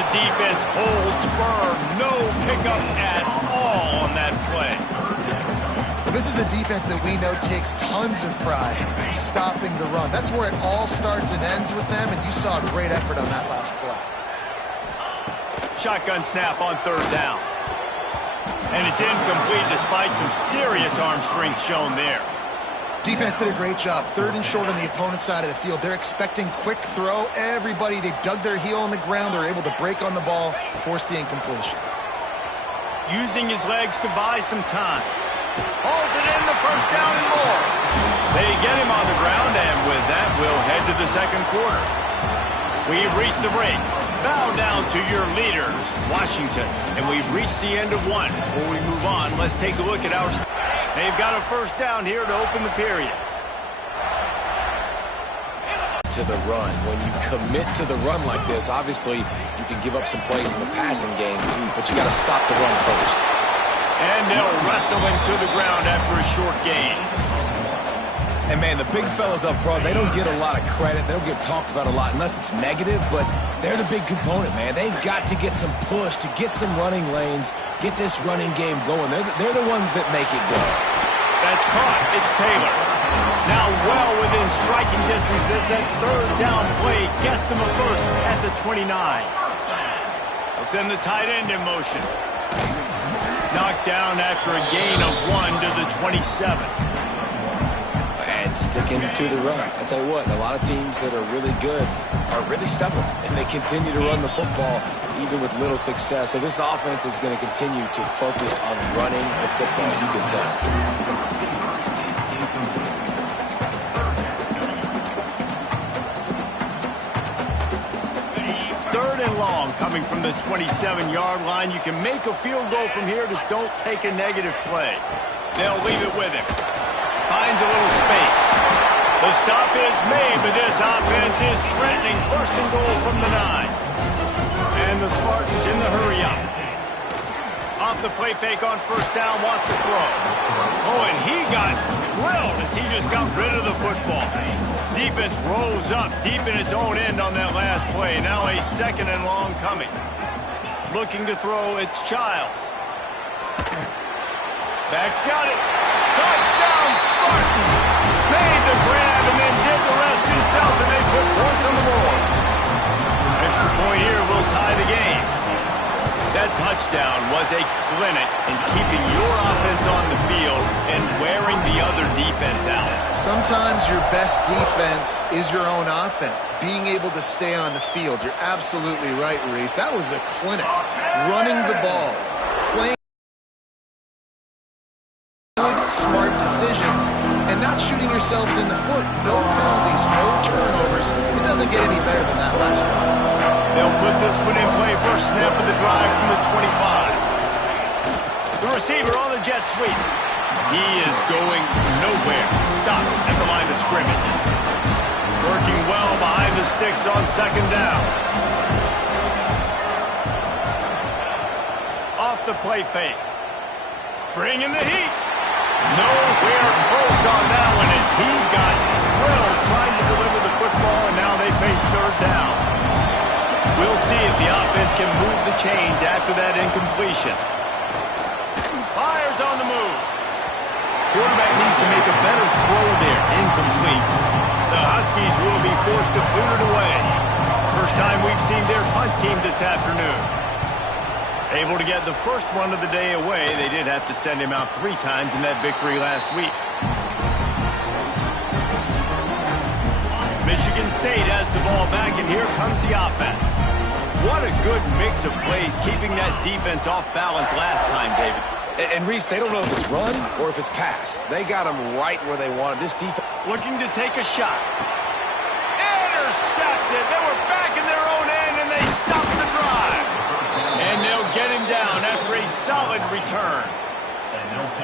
the defense holds firm. No pickup at all on that play. Well, this is a defense that we know takes tons of pride in stopping the run. That's where it all starts and ends with them, and you saw a great effort on that last play. Shotgun snap on third down. And it's incomplete despite some serious arm strength shown there. Defense did a great job. Third and short on the opponent's side of the field. They're expecting quick throw. Everybody, they dug their heel on the ground. They're able to break on the ball, force the incompletion. Using his legs to buy some time. Hauls it in, the first down and more. They get him on the ground, and with that, we'll head to the second quarter. We've reached the break. Bow down to your leaders, Washington. And we've reached the end of one. Before we move on, let's take a look at our... They've got a first down here to open the period. To the run. When you commit to the run like this, obviously you can give up some plays in the passing game, but you got to stop the run first. And they'll wrestle him to the ground after a short gain. And, man, the big fellas up front, they don't get a lot of credit. They don't get talked about a lot unless it's negative, but they're the big component, man. They've got to get some push, to get some running lanes, get this running game going. They're the ones that make it go. That's caught. It's Taylor. Now well within striking distance as that third down play gets him a first at the 29. They'll send the tight end in motion. Knocked down after a gain of 1 to the 27. And sticking to the run. I tell you what, a lot of teams that are really good are really stubborn, and they continue to run the football even with little success. So this offense is going to continue to focus on running the football, you can tell. Third and long coming from the 27-yard line. You can make a field goal from here, just don't take a negative play. They'll leave it with him. Finds a little space. The stop is made, but this offense is threatening. First and goal from the 9. And the Spartans in the hurry up. Off the play fake on first down, wants to throw. Oh, and he got drilled as he just got rid of the football. Defense rolls up deep in its own end on that last play. Now a second and long coming. Looking to throw, it's Childs. Back's got it. Touchdown, Spartans! Made the grab and then did the rest himself, and they put points on the board. Extra point here will tie the game. That touchdown was a clinic in keeping your offense on the field and wearing the other defense out. Sometimes your best defense is your own offense, being able to stay on the field. You're absolutely right, Reese. That was a clinic. Running the ball, playing smart decisions, and not shooting yourselves in the foot. No penalties, no turnovers. It doesn't get any better than that last one. They'll put this one in play. First snap of the drive from the 25. The receiver on the jet sweep. He is going nowhere. Stop at the line of scrimmage. Working well behind the sticks on second down. Off the play fake. Bringing the heat. Nowhere close on that one as he got drilled trying to deliver the football, and now they face third down. We'll see if the offense can move the chains after that incompletion. Fires on the move. Quarterback needs to make a better throw there. Incomplete. The Huskies will be forced to boot it away. First time we've seen their punt team this afternoon. Able to get the first one of the day away. They did have to send him out 3 times in that victory last week. Michigan State has the ball back, and here comes the offense. What a good mix of plays, keeping that defense off balance last time, David. And Reese, they don't know if it's run or if it's pass. They got them right where they wanted. This defense looking to take a shot. Intercepted. They were back in their own end, and they stopped the drive. And they'll get him down after a solid return.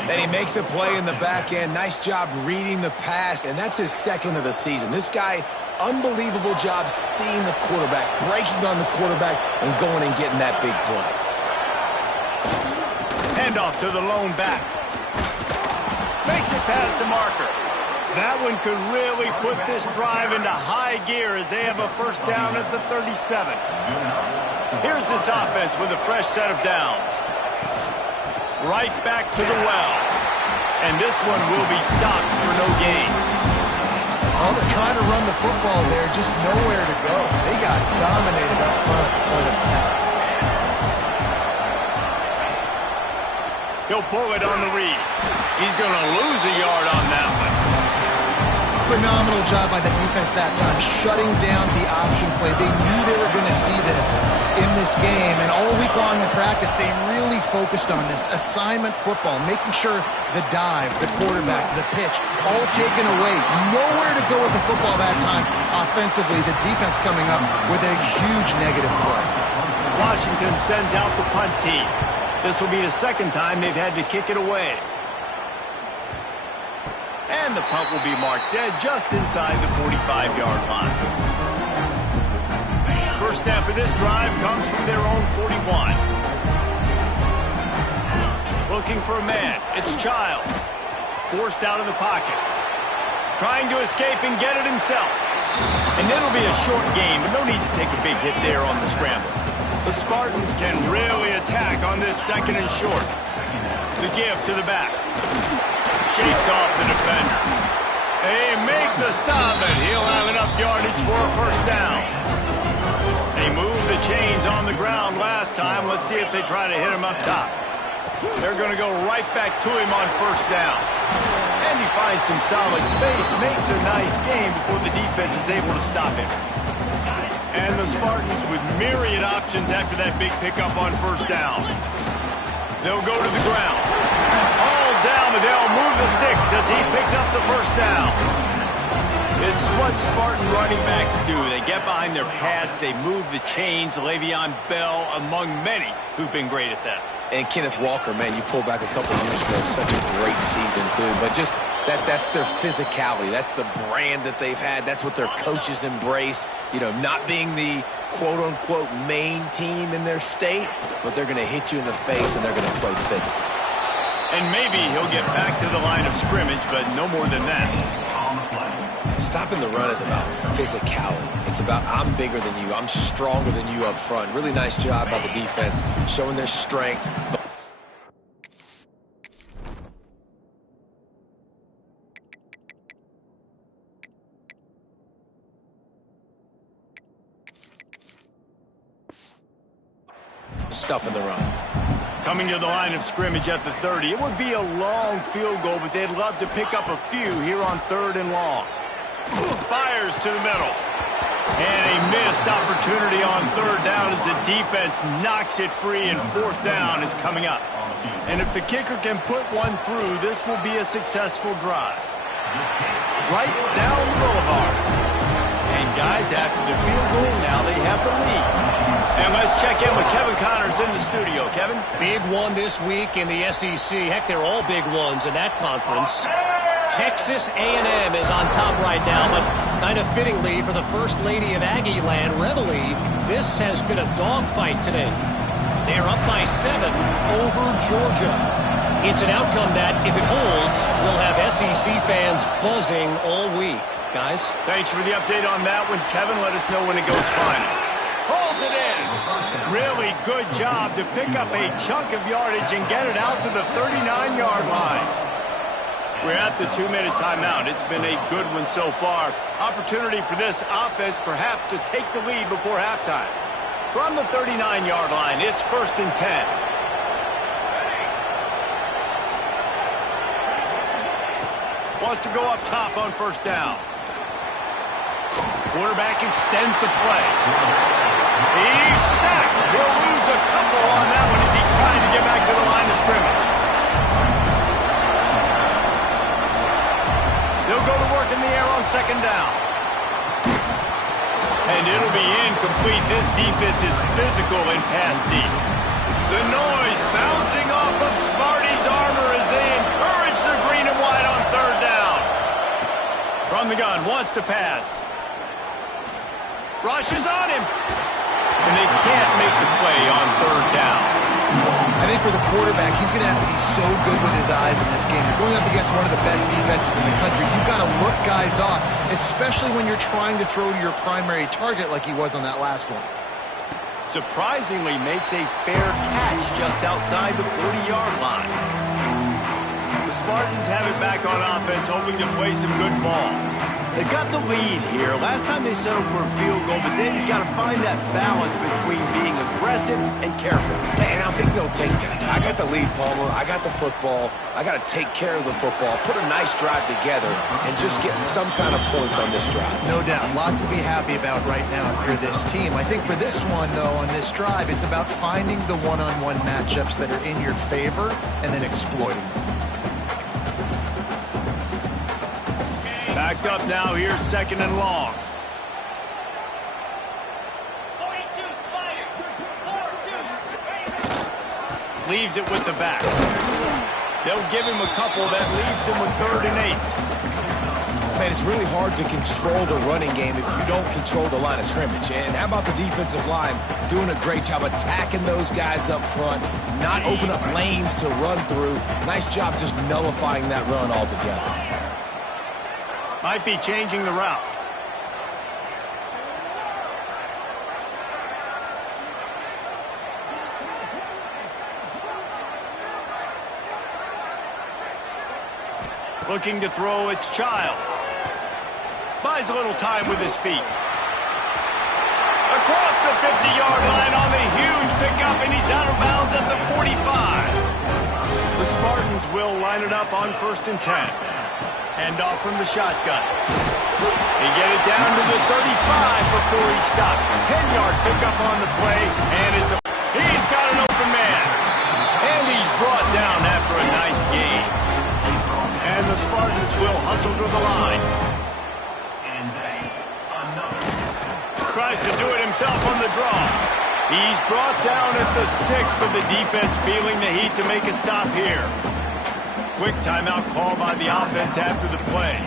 And he makes a play in the back end. Nice job reading the pass, and that's his second of the season. This guy, unbelievable job seeing the quarterback, breaking on the quarterback, and going and getting that big play. Handoff to the lone back. Makes it past the marker. That one could really put this drive into high gear as they have a first down at the 37. Here's this offense with a fresh set of downs. Right back to the well. And this one will be stopped for no gain. Well, they're trying to run the football there, just nowhere to go. They got dominated up front at the point of attack. He'll pull it on the read. He's going to lose a yard on that one. Phenomenal job by the defense that time, shutting down the option play. They knew they were going to see this in this game, and all week long in practice, they really focused on this assignment football, making sure the dive, the quarterback, the pitch, all taken away. Nowhere to go with the football that time. Offensively, the defense coming up with a huge negative play. Washington sends out the punt team. This will be the second time they've had to kick it away. And the punt will be marked dead just inside the 45-yard line. First snap of this drive comes from their own 41. Looking for a man. It's Childs. Forced out of the pocket. Trying to escape and get it himself. And it'll be a short game, but no need to take a big hit there on the scramble. The Spartans can really attack on this second and short. The give to the back. Shakes off the defender. They make the stop, and he'll have enough yardage for a first down. They moved the chains on the ground last time. Let's see if they try to hit him up top. They're going to go right back to him on first down. And he finds some solid space, makes a nice game before the defense is able to stop him. And the Spartans with myriad options after that big pickup on first down. They'll go to the ground. All down, and they'll move the sticks as he picks up the first down. This is what Spartan running backs do. They get behind their pads, they move the chains. Le'Veon Bell among many who've been great at that. And Kenneth Walker, man, you pull back a couple years ago, such a great season, too. But just that's their physicality. That's the brand that they've had. That's what their coaches embrace. You know, not being the quote-unquote main team in their state, but they're going to hit you in the face and they're going to play physical. And maybe he'll get back to the line of scrimmage, but no more than that. Stopping the run is about physicality. It's about I'm bigger than you. I'm stronger than you up front. Really nice job by the defense, showing their strength. Stuffing the run. Coming to the line of scrimmage at the 30. It would be a long field goal, but they'd love to pick up a few here on 3rd and long. Fires to the middle. And a missed opportunity on 3rd down as the defense knocks it free, and 4th down is coming up. And if the kicker can put one through, this will be a successful drive. Right down the boulevard. And guys, after the field goal, now they have the lead. And let's check in with Kevin Connors in the studio. Kevin? Big one this week in the SEC. Heck, they're all big ones in that conference. Texas A&M is on top right now, but kind of fittingly for the First Lady of Aggie Land, Reveille, this has been a dogfight today. They are up by 7 over Georgia. It's an outcome that, if it holds, will have SEC fans buzzing all week. Guys? Thanks for the update on that one, Kevin. Let us know when it goes final. Holds it in. Really good job to pick up a chunk of yardage and get it out to the 39-yard line. We're at the 2-minute timeout. It's been a good one so far. Opportunity for this offense perhaps to take the lead before halftime. From the 39-yard line, it's 1st and 10. Wants to go up top on 1st down. Quarterback extends the play. He's sacked. He'll lose a couple on that one as he tried to get back to the line of scrimmage. They'll go to work in the air on 2nd down. And it'll be incomplete. This defense is physical and pass deep. The noise bouncing off of Sparty's armor as they encourage the green and white on 3rd down. From the gun, wants to pass. Rushes on him. And they can't make the play on 3rd down. I think for the quarterback, he's going to have to be so good with his eyes in this game. You're going up against one of the best defenses in the country. You've got to look guys off, especially when you're trying to throw to your primary target like he was on that last one. surprisingly makes a fair catch just outside the 40-yard line. The Spartans have it back on offense, hoping to play some good ball. They've got the lead here. Last time they settled for a field goal, but they've got to find that balance between being aggressive and careful. And I think they'll take that. I got the lead, Palmer. I got the football. I got to take care of the football, put a nice drive together, and just get some kind of points on this drive. No doubt. Lots to be happy about right now if you're this team. I think for this one, though, on this drive, it's about finding the one-on-one matchups that are in your favor and then exploiting them. Backed up now, here's 2nd and long. 42 Spider. 4-2. Leaves it with the back. They'll give him a couple. That leaves him with 3rd and 8. Man, it's really hard to control the running game if you don't control the line of scrimmage. And how about the defensive line doing a great job attacking those guys up front, not open up lanes to run through. Nice job just nullifying that run altogether. Might be changing the route. Looking to throw, it's Childs. Buys a little time with his feet. Across the 50-yard line on the huge pickup, and he's out of bounds at the 45. The Spartans will line it up on 1st and 10. Hand off from the shotgun. They get it down to the 35 before he stopped. 10-yard pickup on the play, and he's got an open man. And he's brought down after a nice gain. And the Spartans will hustle to the line. Tries to do it himself on the draw. He's brought down at the 6, but the defense feeling the heat to make a stop here. Quick timeout call by the offense after the play.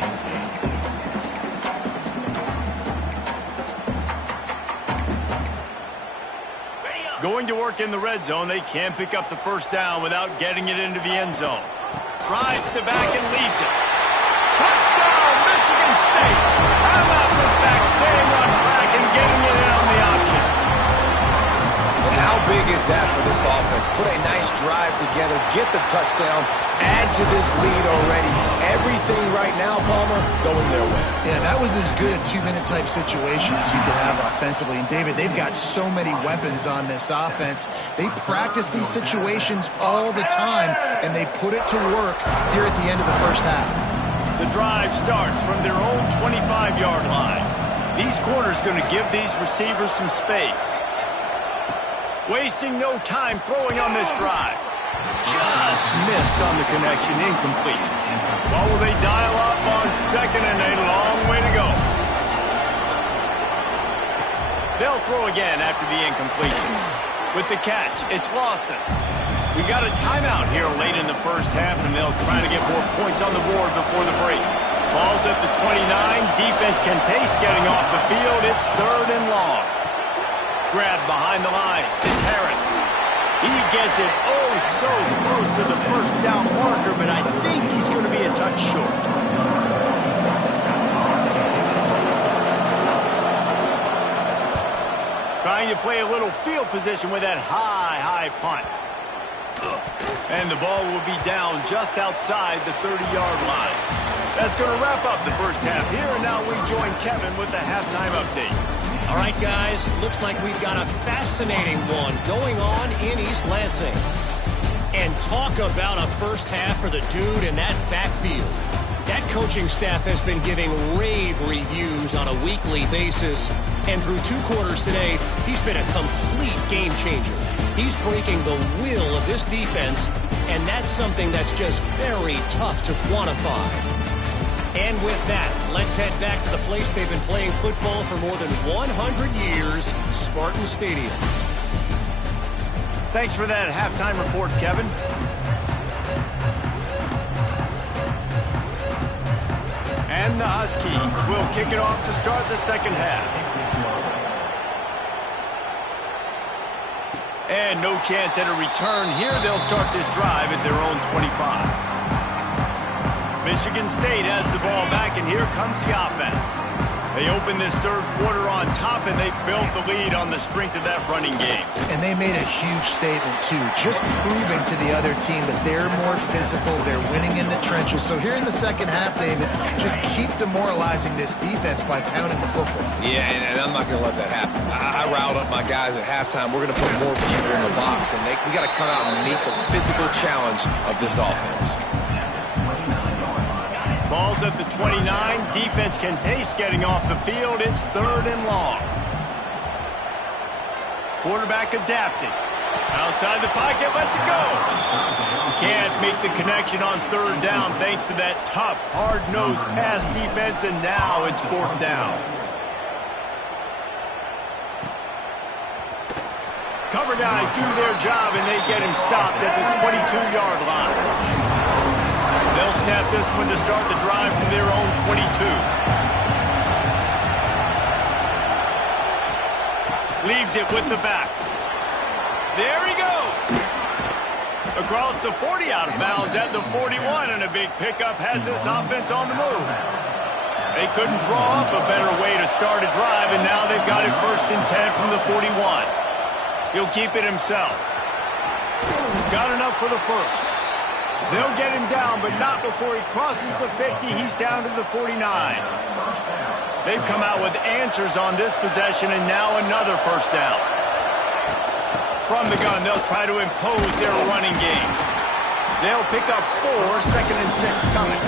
Going to work in the red zone, they can't pick up the 1st down without getting it into the end zone. Rides to back and leaves it. Touchdown, Michigan State! How about this back staying on track and getting it in on the option? And how big is that for this offense? Put a nice drive together, get the touchdown, add to this lead already. Everything right now, Palmer, going their way. Yeah, that was as good a 2-minute type situation as you could have offensively. And, David, they've got so many weapons on this offense. They practice these situations all the time, and they put it to work here at the end of the 1st half. The drive starts from their own 25-yard line. These corners going to give these receivers some space. Wasting no time throwing on this drive. Just missed on the connection, incomplete. What will they dial up on 2nd and a long way to go? They'll throw again after the incompletion. With the catch, it's Lawson. We got a timeout here late in the 1st half, and they'll try to get more points on the board before the break. Ball's at the 29. Defense can taste getting off the field. It's 3rd and long. Grab behind the line. It's Harris. He gets it so close to the 1st down marker, but I think he's going to be a touch short. Trying to play a little field position with that high punt. And the ball will be down just outside the 30-yard line. That's going to wrap up the 1st half here, and now we join Kevin with the halftime update. All right, guys, looks like we've got a fascinating one going on in East Lansing. And talk about a 1st half for the dude in that backfield. That coaching staff has been giving rave reviews on a weekly basis. And through 2 quarters today, he's been a complete game changer. He's breaking the will of this defense, and that's something that's just very tough to quantify. And with that, let's head back to the place they've been playing football for more than 100 years, Spartan Stadium. Thanks for that halftime report, Kevin. And the Huskies will kick it off to start the 2nd half. And no chance at a return here. They'll start this drive at their own 25. Michigan State has the ball back, and here comes the offense. They opened this third quarter on top, and they built the lead on the strength of that running game. And they made a huge statement, too, just proving to the other team that they're more physical, they're winning in the trenches. So here in the second half, David, just keep demoralizing this defense by pounding the football. Yeah, and I'm not going to let that happen. I riled up my guys at halftime. We're going to put more people in the box, and we got to come out and meet the physical challenge of this offense. Ball's at the 29. Defense can taste getting off the field. It's 3rd and long. Quarterback adapted. Outside the pocket, lets it go. Can't make the connection on 3rd down thanks to that tough, hard-nosed pass defense, and now it's 4th down. Cover guys do their job, and they get him stopped at the 22-yard line. They'll snap this one to start the drive from their own 22. Leaves it with the back. There he goes. Across the 40, out of bounds at the 41, and a big pickup has this offense on the move. They couldn't draw up a better way to start a drive, and now they've got it 1st and 10 from the 41. He'll keep it himself. Got enough for the first. They'll get him down, but not before he crosses the 50. He's down to the 49. They've come out with answers on this possession, and now another 1st down. From the gun, they'll try to impose their running game. They'll pick up 4, 2nd and 6 coming.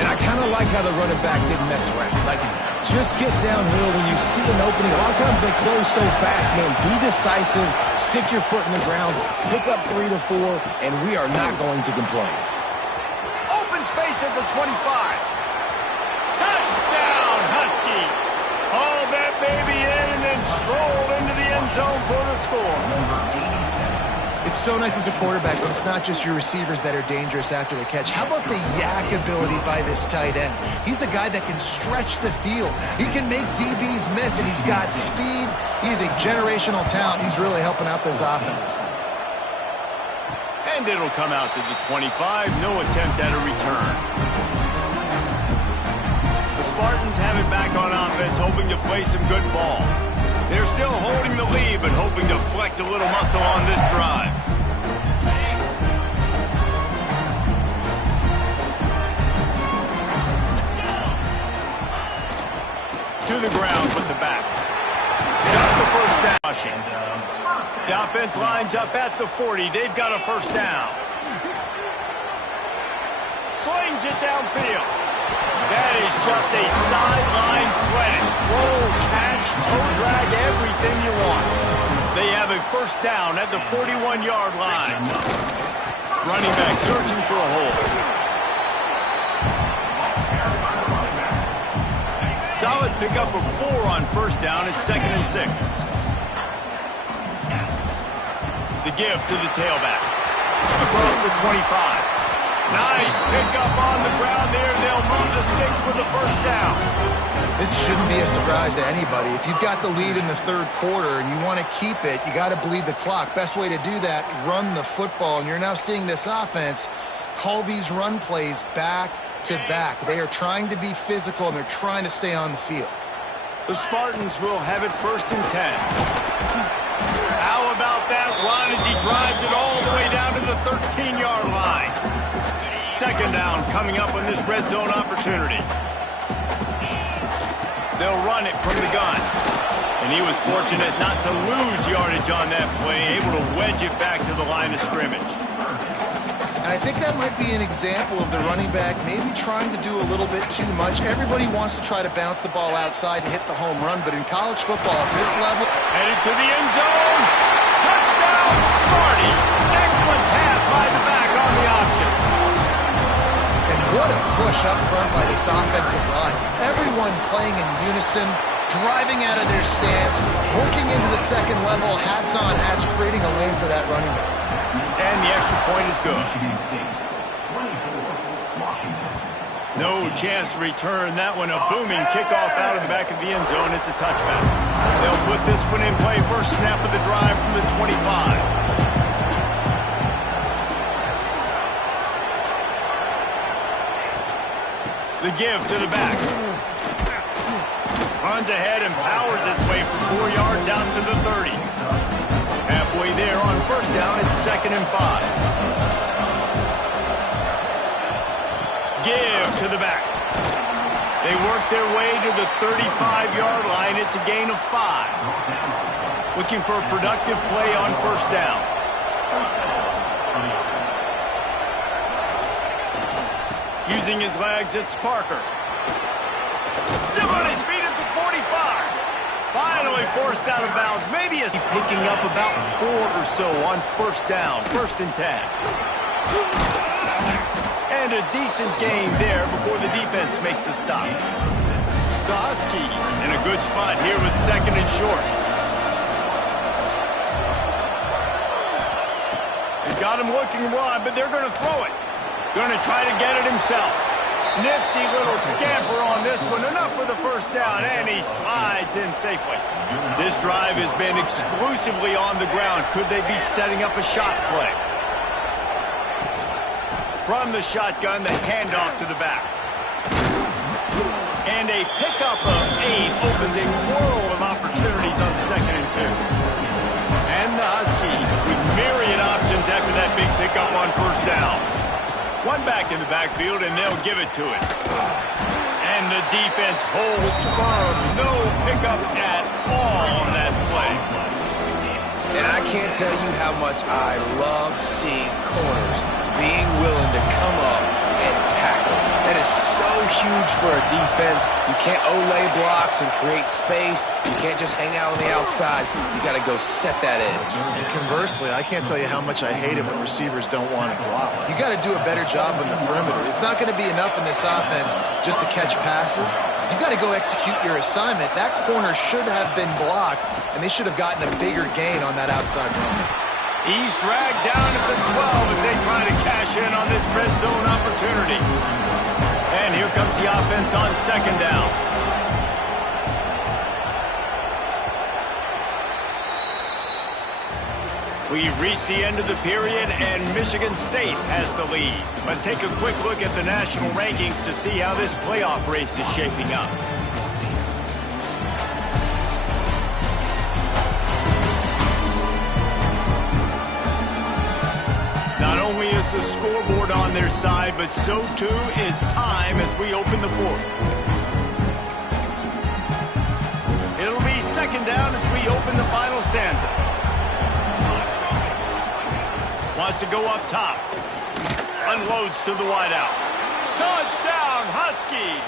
And I kind of like how the running back didn't mess around. Like, just get downhill when you see an opening. A lot of times they close so fast, man. Be decisive, stick your foot in the ground, pick up 3 to 4, and we are not going to complain. Open space at the 25. Touchdown, Huskies. Haul that baby in and then stroll into the end zone for the score. It's so nice as a quarterback when it's not just your receivers that are dangerous after the catch. How about the yak ability by this tight end? He's a guy that can stretch the field. He can make DBs miss, and he's got speed. He's a generational talent. He's really helping out this offense. And it'll come out to the 25. No attempt at a return. The Spartans have it back on offense, hoping to play some good ball. They're still holding the lead, but hoping to flex a little muscle on this drive. To the ground with the back. Got the 1st down. The offense lines up at the 40. They've got a 1st down. Slings it downfield. That is just a sideline credit. Roll, catch, toe drag, everything you want. They have a 1st down at the 41-yard line. Running back searching for a hole. Solid pickup of 4 on 1st down. It's 2nd and 6. The give to the tailback. Across the 25. Nice pickup on the ground there. They'll move the sticks with the 1st down. This shouldn't be a surprise to anybody. If you've got the lead in the 3rd quarter and you want to keep it, you got to bleed the clock. Best way to do that, run the football. And you're now seeing this offense call these run plays back to back. They are trying to be physical, and they're trying to stay on the field. The Spartans will have it 1st and 10. How about that run as he drives it all the way down to the 13-yard line? 2nd down coming up on this red zone opportunity. They'll run it from the gun. And he was fortunate not to lose yardage on that play, able to wedge it back to the line of scrimmage. And I think that might be an example of the running back maybe trying to do a little bit too much. Everybody wants to try to bounce the ball outside and hit the home run, but in college football at this level... Headed to the end zone. Touchdown, Sparty. Excellent pass by the back on the option. And what a push up front by this offensive line. Everyone playing in unison, driving out of their stance, working into the 2nd level, hats on hats, creating a lane for that running back. And the extra point is good. No chance to return that one. A booming kickoff out of the back of the end zone. It's a touchback. They'll put this one in play. First snap of the drive from the 25. The give to the back. runs ahead and powers his way for 4 yards out to the 30. Halfway there on first down, it's 2nd and 5. Give to the back. They work their way to the 35-yard line. It's a gain of 5. Looking for a productive play on first down. Using his legs, it's Parker. Still on his feet at the 45. Finally forced out of bounds. Maybe he's picking up about 4 or so on first down. 1st and 10. And a decent gain there before the defense makes the stop. The Huskies in a good spot here with 2nd and short. They got him looking run, but they're going to throw it. Going to try to get it himself. Nifty little scamper on this one. Enough for the first down, and he slides in safely. This drive has been exclusively on the ground. Could they be setting up a shot play? From the shotgun, the handoff to the back. And a pickup of 8 opens a world of opportunities on 2nd and 2. And the Huskies with myriad options after that big pickup on first down. One back in the backfield, and they'll give it to it. And the defense holds firm. No pickup at all on that play. And I can't tell you how much I love seeing corners being willing to come up and tackle. That is so huge for a defense. You can't olay blocks and create space. You can't just hang out on the outside. You got to go set that edge. And conversely, I can't tell you how much I hate it when receivers don't want to block. You got to do a better job on the perimeter. It's not going to be enough in this offense just to catch passes. You've got to go execute your assignment. That corner should have been blocked, and they should have gotten a bigger gain on that outside run. He's dragged down at the 12 as they try to cash in on this red zone opportunity. And here comes the offense on 2nd down. We've reached the end of the period, and Michigan State has the lead. Let's take a quick look at the national rankings to see how this playoff race is shaping up. Not only is the scoreboard on their side, but so too is time as we open the 4th. It'll be 2nd down as we open the final stanza. Wants to go up top. Unloads to the wideout. Touchdown, Huskies!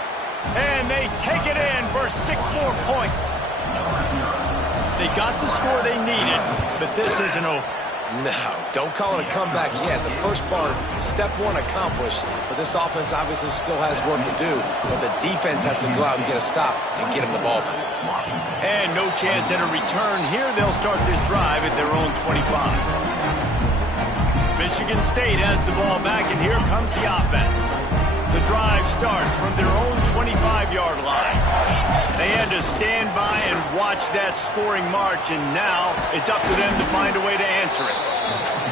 And they take it in for 6 more points. They got the score they needed, but this isn't over. No, don't call it a comeback yet. The first part, step 1 accomplished, but this offense obviously still has work to do, but the defense has to go out and get a stop and get them the ball back. And no chance at a return here. They'll start this drive at their own 25. Michigan State has the ball back, and here comes the offense. The drive starts from their own 25-yard line. They had to stand by and watch that scoring march, and now it's up to them to find a way to answer it.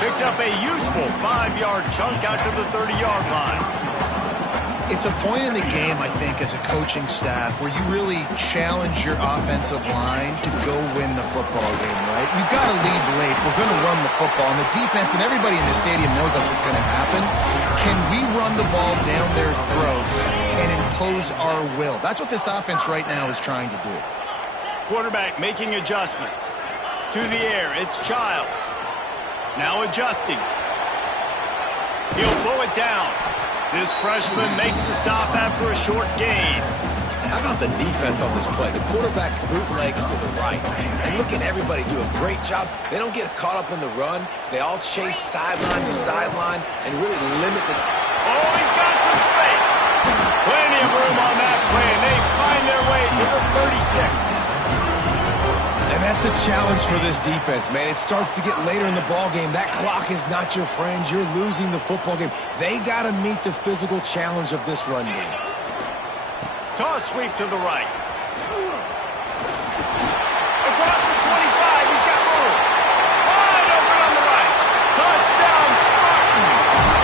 Picks up a useful 5-yard chunk out to the 30-yard line. It's a point in the game, I think, as a coaching staff where you really challenge your offensive line to go win the football game, right? We've got to lead late. We're going to run the football. And the defense and everybody in the stadium knows that's what's going to happen. Can we run the ball down their throats and impose our will? That's what this offense right now is trying to do. Quarterback making adjustments. To the air, it's Childs. Now adjusting. He'll pull it down. This freshman makes the stop after a short gain. How about the defense on this play? The quarterback bootlegs to the right. And look at everybody do a great job. They don't get caught up in the run. They all chase sideline to sideline and really limit the... Oh, he's got some space. Plenty of room on that play, and they find their way to the 36. And that's the challenge for this defense, man. It starts to get later in the ball game. That clock is not your friend. You're losing the football game. They got to meet the physical challenge of this run game. Toss sweep to the right. Across the 25, he's got room. Wide open on the right. Touchdown, Spartans.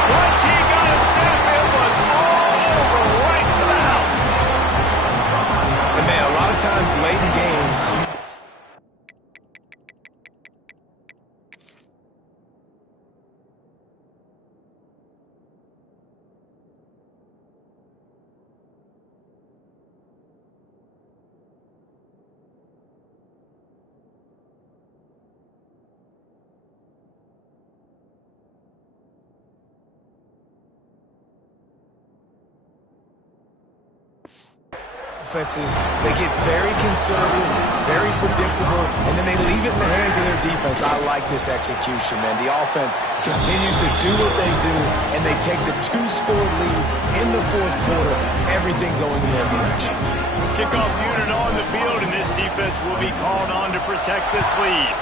Once he got a step, it was all over right to the house. And man, a lot of times late offenses, they get very conservative, very predictable, and then they leave it in the hands of their defense. I like this execution, man. The offense continues to do what they do, and they take the 2-score lead in the fourth quarter, everything going in their direction. Kickoff unit on the field, and this defense will be called on to protect this lead.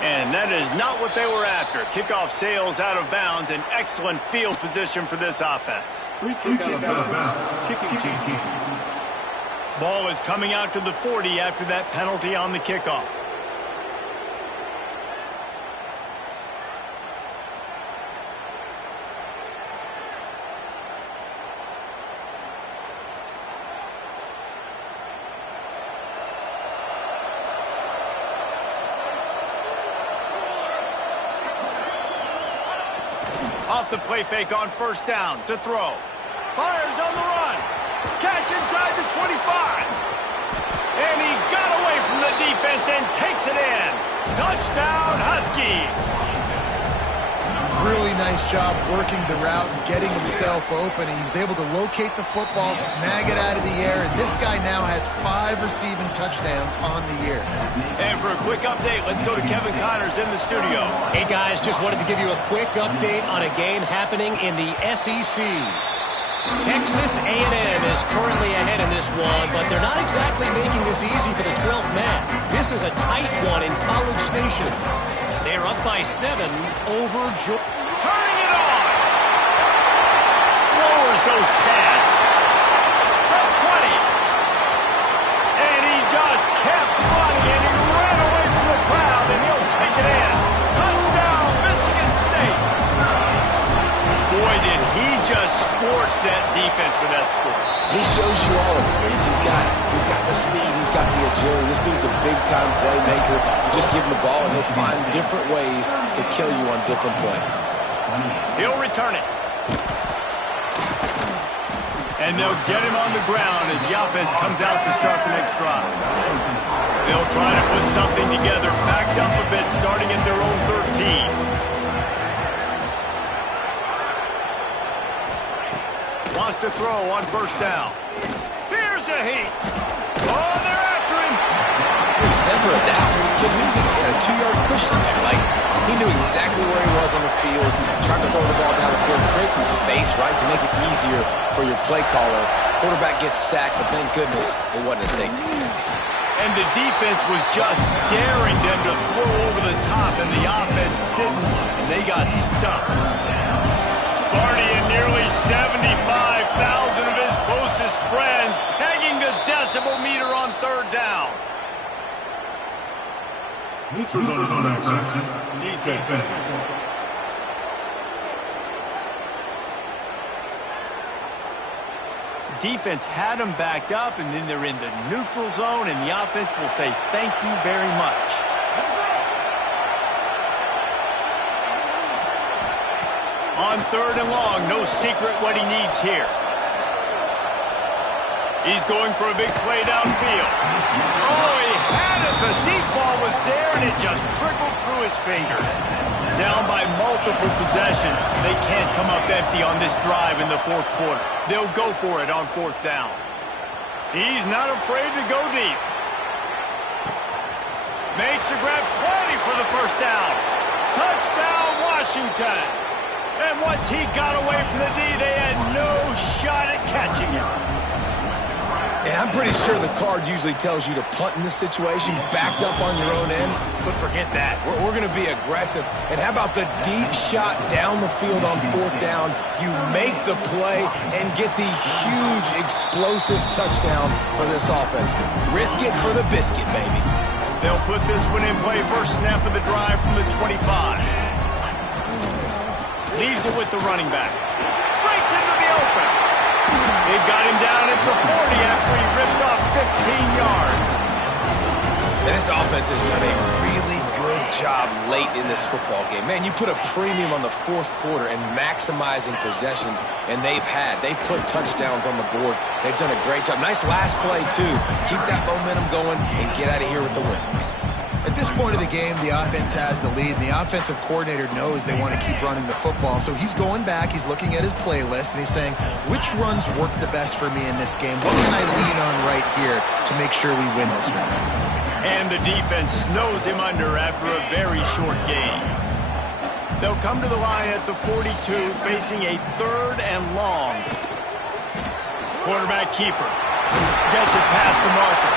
And that is not what they were after. Kickoff sails out of bounds, an excellent field position for this offense. Free kick out of bounds. Kicking team. Ball is coming out to the 40 after that penalty on the kickoff. Off the play fake on first down to throw. Fires on the run. Catch inside the 25. And he got away from the defense and takes it in. Touchdown, Huskies. Really nice job working the route and getting himself open. He was able to locate the football, snag it out of the air, and this guy now has 5 receiving touchdowns on the year. And for a quick update, let's go to Kevin Connors in the studio. Hey, guys, just wanted to give you a quick update on a game happening in the SEC. Texas A&M is currently ahead in this one, but they're not exactly making this easy for the 12th man. This is a tight one in College Station. They're up by 7 over Georgia. Turning it on. Lowers those pads. The 20. And he just kept running, and he ran away from the crowd, and he'll take it in. Touchdown, Michigan State. Boy, did he just scorch that defense for that score. He shows you all of it, Reese. He's got the speed, he's got the agility. This dude's a big-time playmaker. You just give him the ball, and he'll find different ways to kill you on different plays. He'll return it. And they'll get him on the ground as the offense comes out to start the next drive. They'll try to put something together, backed up a bit, starting at their own 13. Wants to throw on first down. Here's a heat. Oh, they're after him. He's never a doubt. He had a 2-yard cushion there. Like, he knew exactly where he was on the field, trying to throw the ball down the field, create some space, right, to make it easier for your play caller. Quarterback gets sacked, but thank goodness it wasn't a safety. And the defense was just daring them to throw over the top, and the offense didn't, and they got stuck. Sparty and nearly 75,000 of his closest friends pegging the decibel meter on third down. Neutral zone action. Defense. Defense had them backed up, and then they're in the neutral zone, and the offense will say thank you very much. On third and long, no secret what he needs here. He's going for a big play downfield. Oh, he had it. The deep ball was there, and it just trickled through his fingers. Down by multiple possessions. They can't come up empty on this drive in the fourth quarter. They'll go for it on fourth down. He's not afraid to go deep. Makes the grab plenty for the first down. Touchdown, Washington. And once he got away from the D, they had no shot at catching him. And I'm pretty sure the card usually tells you to punt in this situation, backed up on your own end. But forget that. We're going to be aggressive. And how about the deep shot down the field on fourth down? You make the play and get the huge, explosive touchdown for this offense. Risk it for the biscuit, baby. They'll put this one in play. First snap of the drive from the 25. Leaves it with the running back. Breaks into the open. They've got him down at the 40 after he ripped off 15 yards. And this offense has done a really good job late in this football game. Man, you put a premium on the fourth quarter and maximizing possessions, and they've put touchdowns on the board. They've done a great job. Nice last play, too. Keep that momentum going and get out of here with the win. At this this point of the game, the offense has the lead. And the offensive coordinator knows they want to keep running the football. So he's going back, he's looking at his playlist, and he's saying, which runs work the best for me in this game? What can I lean on right here to make sure we win this one? And the defense snows him under after a very short game. They'll come to the line at the 42, facing a 3rd and long. Quarterback keeper gets it past the marker.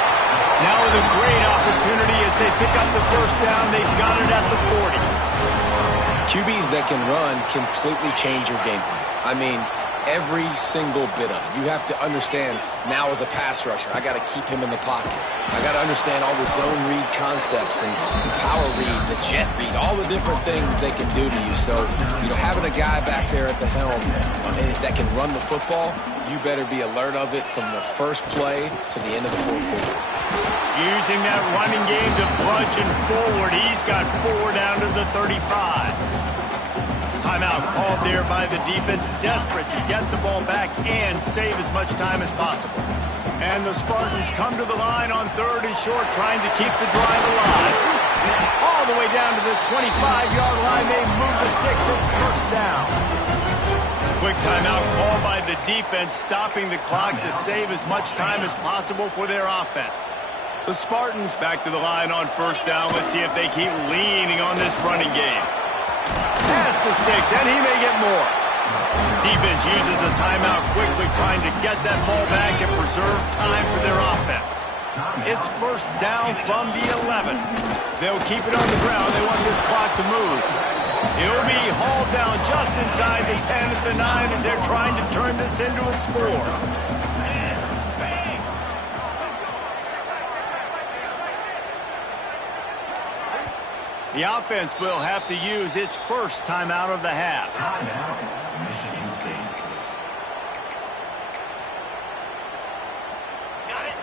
Now with a great opportunity as they pick up the first down. They've got it at the 40. QBs that can run completely change your game plan. I mean, every single bit of it. You have to understand now as a pass rusher, I got to keep him in the pocket. I got to understand all the zone read concepts and the power read, the jet read, all the different things they can do to you. So, having a guy back there at the helm that can run the football, you better be alert of it from the first play to the end of the fourth quarter. Using that running game to bludgeon forward. He's got 4 down to the 35. Timeout called there by the defense, desperate to get the ball back and save as much time as possible. And the Spartans come to the line on 3rd and short, trying to keep the drive alive. All the way down to the 25-yard line. They move the sticks. It's first down. Quick timeout called by the defense, stopping the clock to save as much time as possible for their offense. The Spartans back to the line on first down. Let's see if they keep leaning on this running game. Pass the sticks, and he may get more. Defense uses a timeout quickly, trying to get that ball back and preserve time for their offense. It's first down from the 11. They'll keep it on the ground. They want this clock to move. It'll be hauled down just inside the 10 at the 9 as they're trying to turn this into a score. The offense will have to use its first timeout of the half.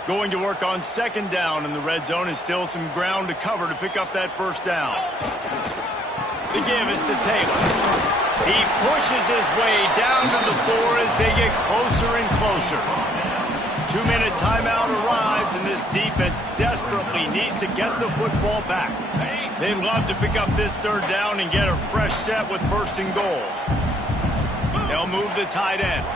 Going to work on 2nd down in the red zone, and still some ground to cover to pick up that first down. The give is to Taylor. He pushes his way down to the 4 as they get closer and closer. 2-minute timeout arrives, and this defense desperately needs to get the football back. They'd love to pick up this 3rd down and get a fresh set with 1st and goal. They'll move the tight end.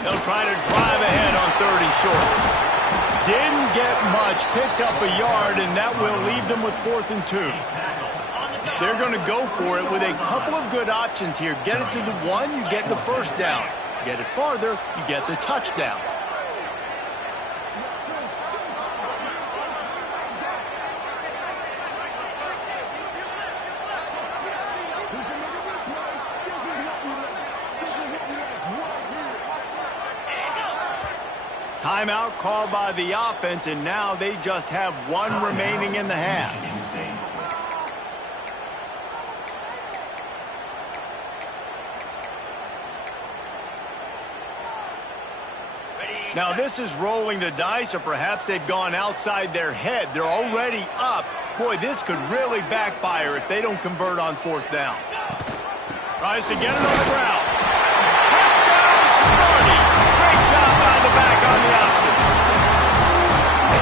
They'll try to drive ahead on 3rd and short. Didn't get much, picked up a yard, and that will leave them with 4th and 2. They're going to go for it with a couple of good options here. Get it to the 1, you get the first down. Get it farther, you get the touchdown. Timeout called by the offense, and now they just have 1 remaining in the half. Now this is rolling the dice, or perhaps they've gone outside their head. They're already up. Boy, this could really backfire if they don't convert on 4th down. Tries to get it on the ground. Touchdown, Sparty! Great job by the back on the option.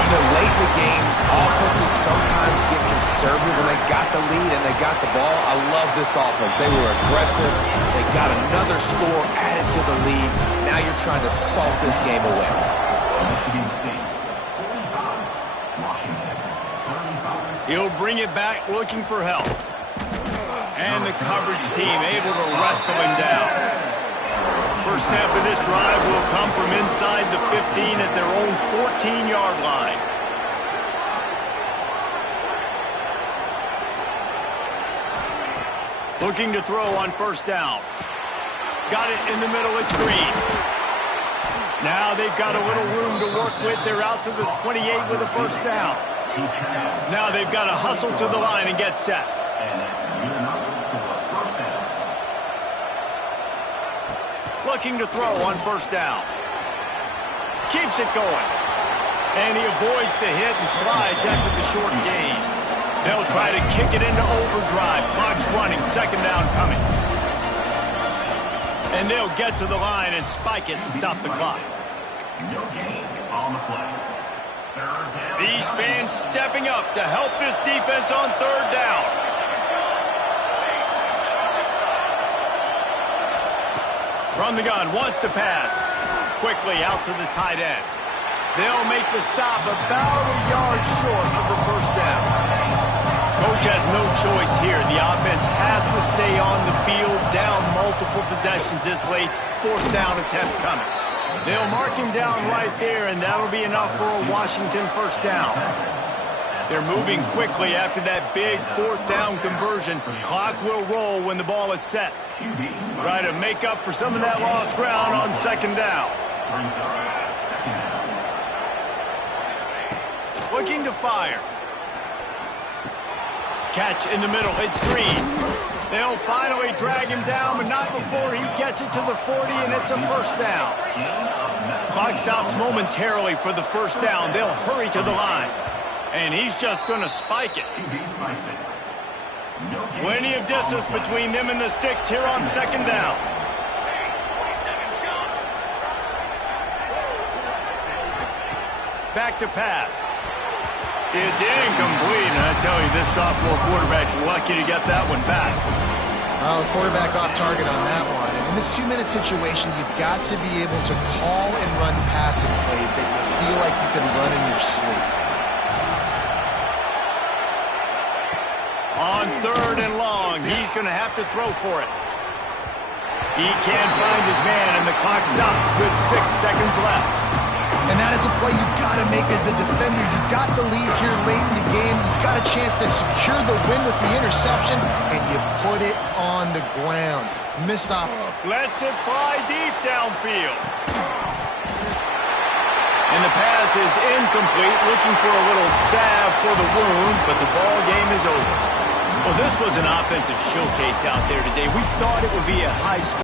And late in the games, offenses sometimes get conservative when they got the lead and they got the ball. I love this offense. They were aggressive. They got another score added to the lead. Now you're trying to salt this game away. He'll bring it back looking for help. And the coverage team able to wrestle him down. First snap of this drive will come from inside the 15 at their own 14-yard line. Looking to throw on first down. Got it in the middle, it's Green. Now they've got a little room to work with. They're out to the 28 with a first down. Now they've got to hustle to the line and get set. Looking to throw on first down. Keeps it going. And he avoids the hit and slides after the short gain. They'll try to kick it into overdrive. Clock's running, 2nd down coming. And they'll get to the line and spike it to stop the clock. These fans stepping up to help this defense on third down. From the gun, wants to pass. Quickly out to the tight end. They'll make the stop about a yard short of the first down. Coach has no choice here. The offense has to stay on the field, down multiple possessions this late. Fourth down attempt coming. They'll mark him down right there, and that'll be enough for a Washington first down. They're moving quickly after that big fourth down conversion. Clock will roll when the ball is set. Try to make up for some of that lost ground on second down. Looking to fire. Catch in the middle. It's Green. They'll finally drag him down, but not before he gets it to the 40, and it's a first down. Clock stops momentarily for the first down. They'll hurry to the line. And he's just going to spike it. Plenty of distance between them and the sticks here on second down. Back to pass. It's incomplete, and I tell you, this sophomore quarterback's lucky to get that one back. Well, the quarterback off target on that one. And in this 2-minute situation, you've got to be able to call and run passing plays that you feel like you can run in your sleep. On third and long, he's going to have to throw for it. He can't find his man, and the clock stops with 6 seconds left. And that is a play you've got to make as the defender. You've got the lead here late in the game. You've got a chance to secure the win with the interception, and you put it on the ground. Missed op. Lets it fly deep downfield. And the pass is incomplete, looking for a little salve for the wound, but the ball game is over. Well, this was an offensive showcase out there today. We thought it would be a high score.